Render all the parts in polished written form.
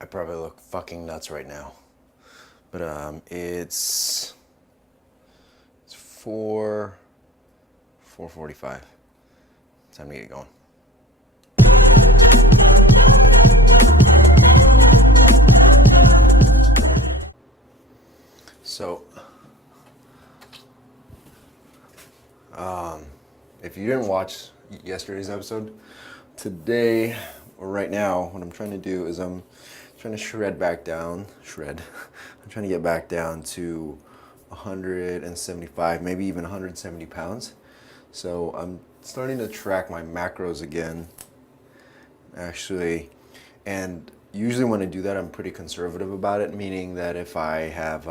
I probably look fucking nuts right now. But it's 4:45. Time to get going. So, if you didn't watch yesterday's episode, today or right now, what I'm trying to do is I'm trying to shred back down. I'm trying to get back down to 175, maybe even 170 pounds. So I'm starting to track my macros again, actually. And usually when I do that, I'm pretty conservative about it, meaning that if I have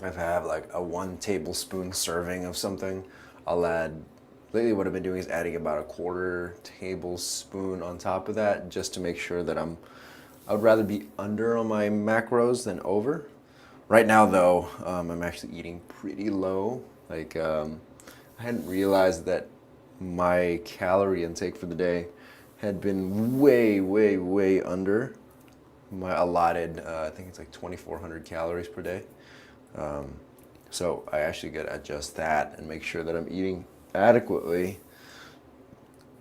like a 1 tablespoon serving of something, I'll add, lately what I've been doing is adding about a 1/4 tablespoon on top of that, just to make sure that I would rather be under on my macros than over. Right now though, I'm actually eating pretty low. Like, I hadn't realized that my calorie intake for the day had been way under my allotted, I think it's like 2,400 calories per day. So I actually gotta adjust that and make sure that I'm eating adequately,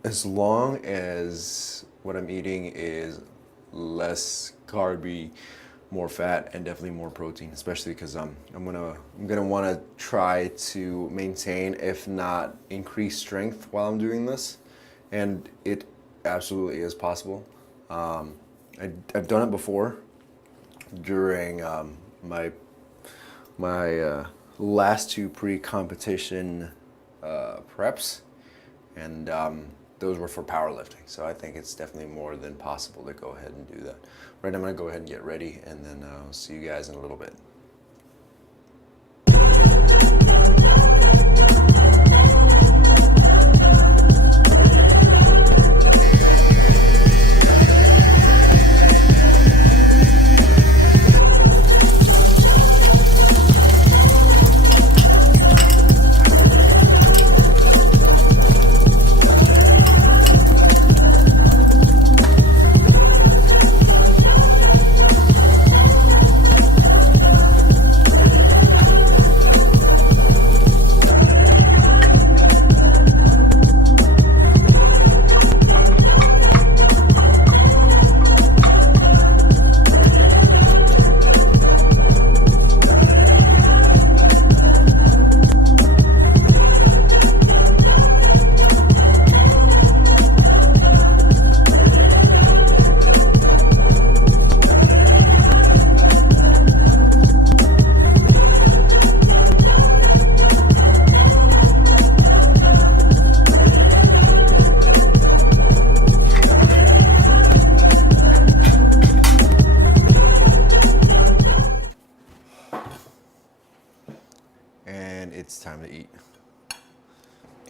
as long as what I'm eating is less carby, more fat, and definitely more protein, especially because I'm gonna want to try to maintain, if not increase, strength while I'm doing this, and it absolutely is possible. I've done it before during my last 2 pre-competition preps, and those were for powerlifting. So I think it's definitely more than possible to go ahead and do that. Right now I'm gonna go ahead and get ready, and then I'll see you guys in a little bit. It's time to eat. So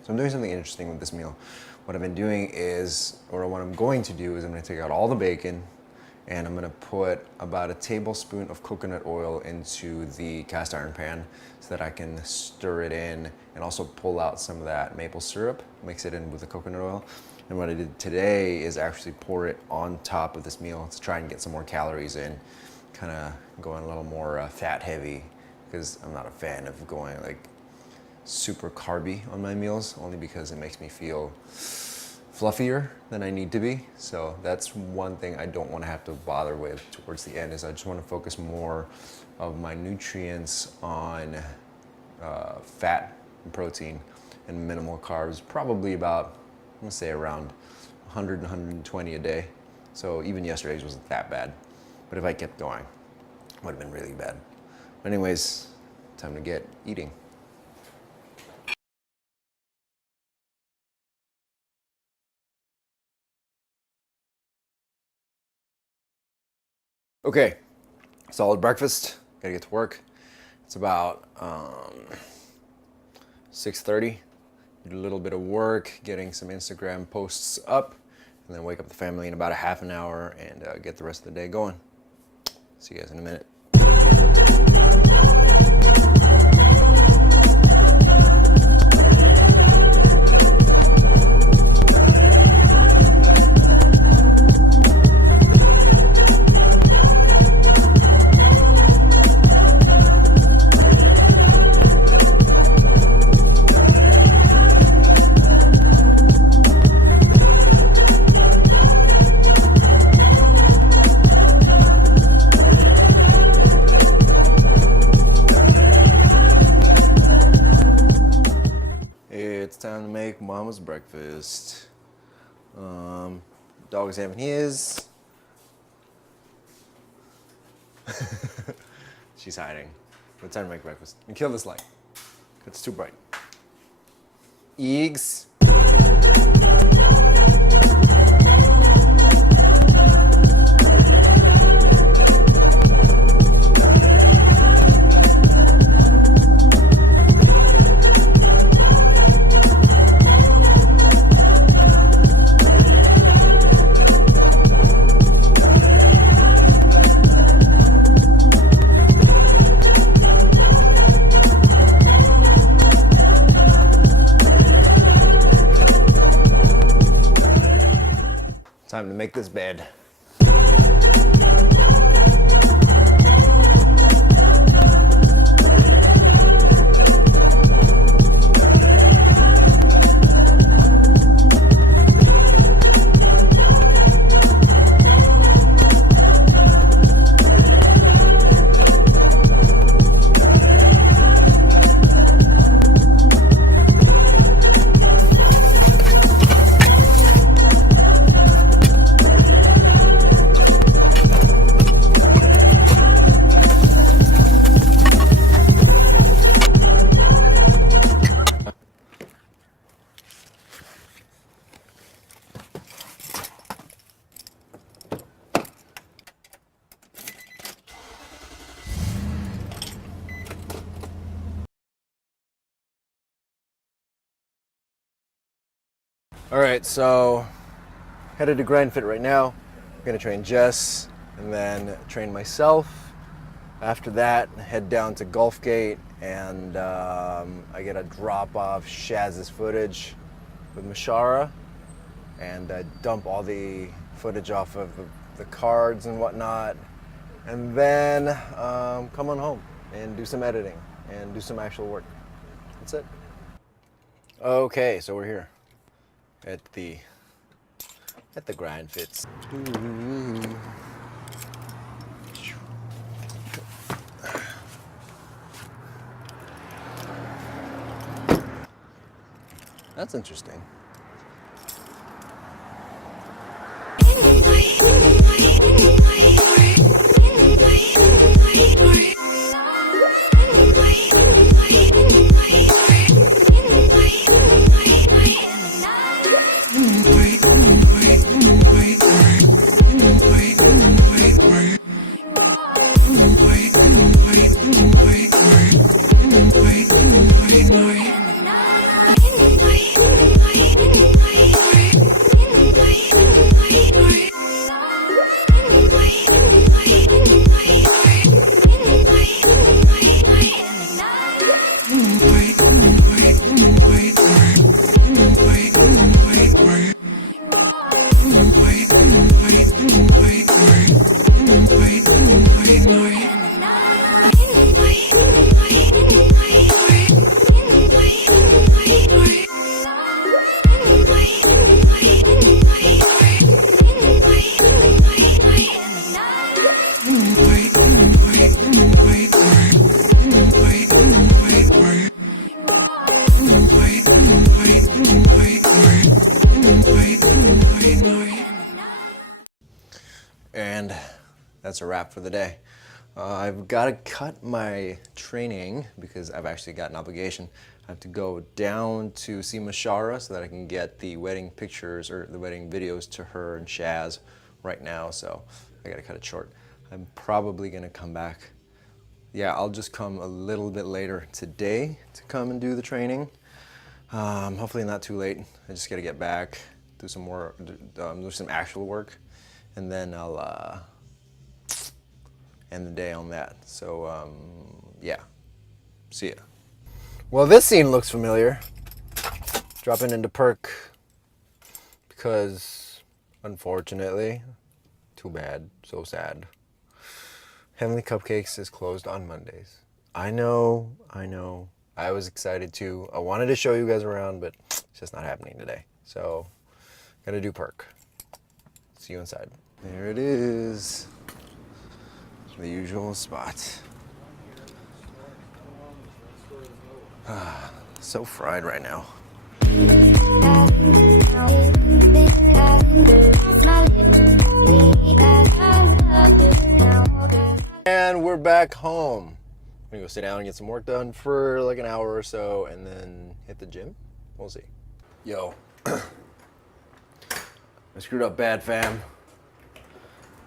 I'm doing something interesting with this meal. What I've been doing is, or what I'm going to do is I'm going to take out all the bacon, and I'm going to put about a tablespoon of coconut oil into the cast iron pan so that I can stir it in and also pull out some of that maple syrup, mix it in with the coconut oil. And what I did today is actually pour it on top of this meal to try and get some more calories in, kind of going a little more fat heavy, because I'm not a fan of going like super carby on my meals, only because it makes me feel fluffier than I need to be. So that's one thing I don't want to have to bother with towards the end, is I just want to focus more of my nutrients on fat and protein and minimal carbs, probably about, I'm gonna say around 100 and 120 a day. So even yesterday's wasn't that bad, but if I kept going, it would have been really bad. But anyways, time to get eating. Okay, solid breakfast, gotta get to work. It's about 6:30. Do a little bit of work, getting some Instagram posts up, and then wake up the family in about a half an hour and get the rest of the day going. See you guys in a minute. breakfast. Dog's having his. She's hiding. It's time to make breakfast. And kill this light. It's too bright. Eggs. Time to make this bed. All right, so headed to Grind Fit right now. I'm gonna train Jess and then train myself. After that, head down to Gulf Gate and I get a drop off Shaz's footage with Mashara and dump all the footage off of the cards and whatnot. And then come on home and do some editing and do some actual work. That's it. Okay, so we're here at the Grind Fits. That's interesting. And that's a wrap for the day. I've got to cut my training because I've actually got an obligation. I have to go down to see Mashara so that I can get the wedding pictures or the wedding videos to her and Shaz right now, so I got to cut it short. I'm probably going to come back. Yeah, I'll just come a little bit later today to come and do the training. Hopefully not too late. I just got to get back, do some more, do some actual work, and then I'll end the day on that. So yeah, see ya. Well, this scene looks familiar. Dropping into Perk because, unfortunately, too bad, so sad. Heavenly Cupcakes is closed on Mondays. I know. I was excited too. I wanted to show you guys around, but it's just not happening today. So, gotta do Perk. See you inside. There it is. The usual spot. So fried right now. And we're back home. I'm gonna go sit down and get some work done for like an hour or so and then hit the gym. We'll see. Yo, I screwed up bad, fam.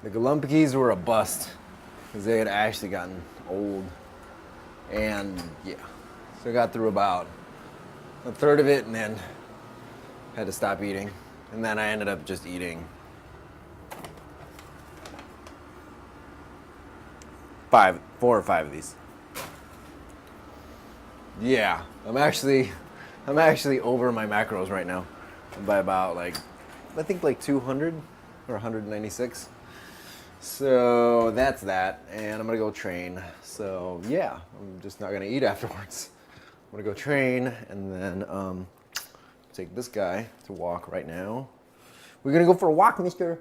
The Galumpikis were a bust because they had actually gotten old. And yeah, so I got through about a third of it and then had to stop eating. And then I ended up just eating 4 or 5 of these. Yeah, I'm actually over my macros right now by about I think 200 or 196. So that's that, and I'm gonna go train. So yeah, I'm just not gonna eat afterwards. I'm gonna go train and then take this guy to walk right now. We're gonna go for a walk, mister.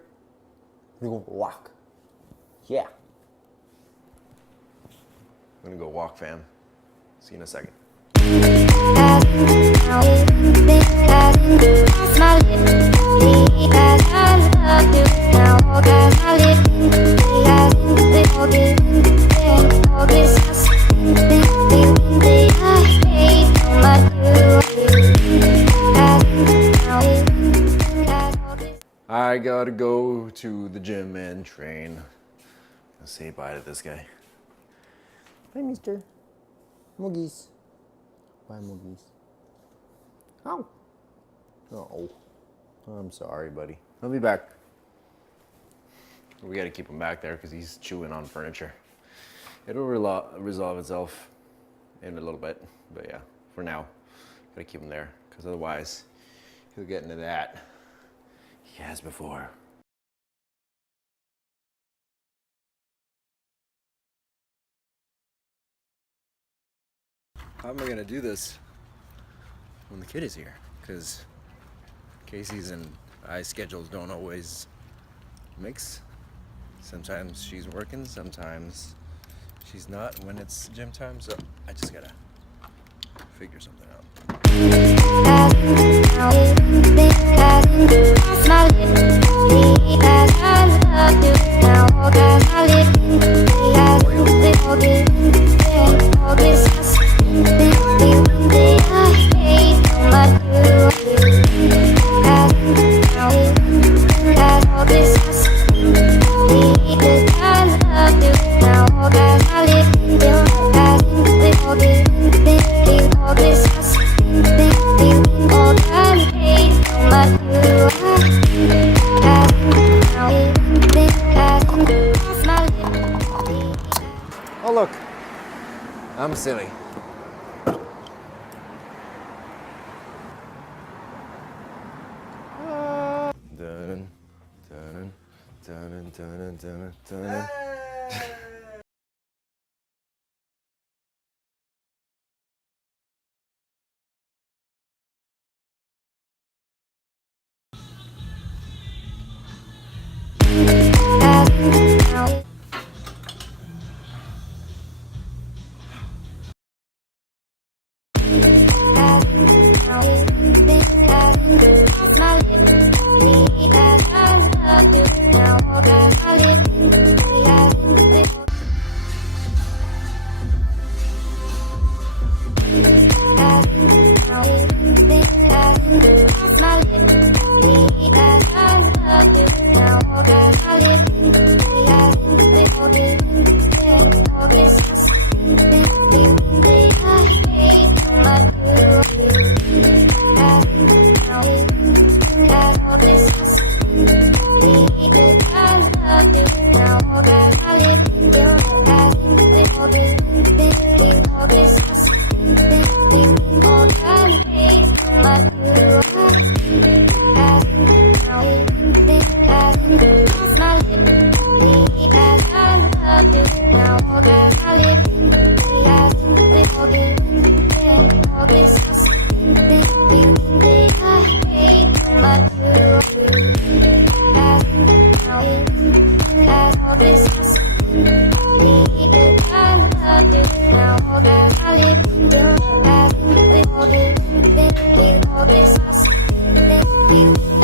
We're gonna go for a walk. Yeah. I'm gonna go walk, fam. See you in a second. I gotta go to the gym and train. I'll say bye to this guy. Hi, mister. Muggies. Bye, Muggies. Ow. Oh, I'm sorry, buddy. I'll be back. We gotta keep him back there because he's chewing on furniture. It'll resolve itself in a little bit, but yeah, for now, gotta keep him there because otherwise he'll get into that he has before. How am I gonna do this when the kid is here? Because Casey's and I's schedules don't always mix. Sometimes she's working, sometimes she's not when it's gym time, so I just gotta figure something out. Oh look, I'm silly. Dun, dun, dun, dun, dun, dun. All this you.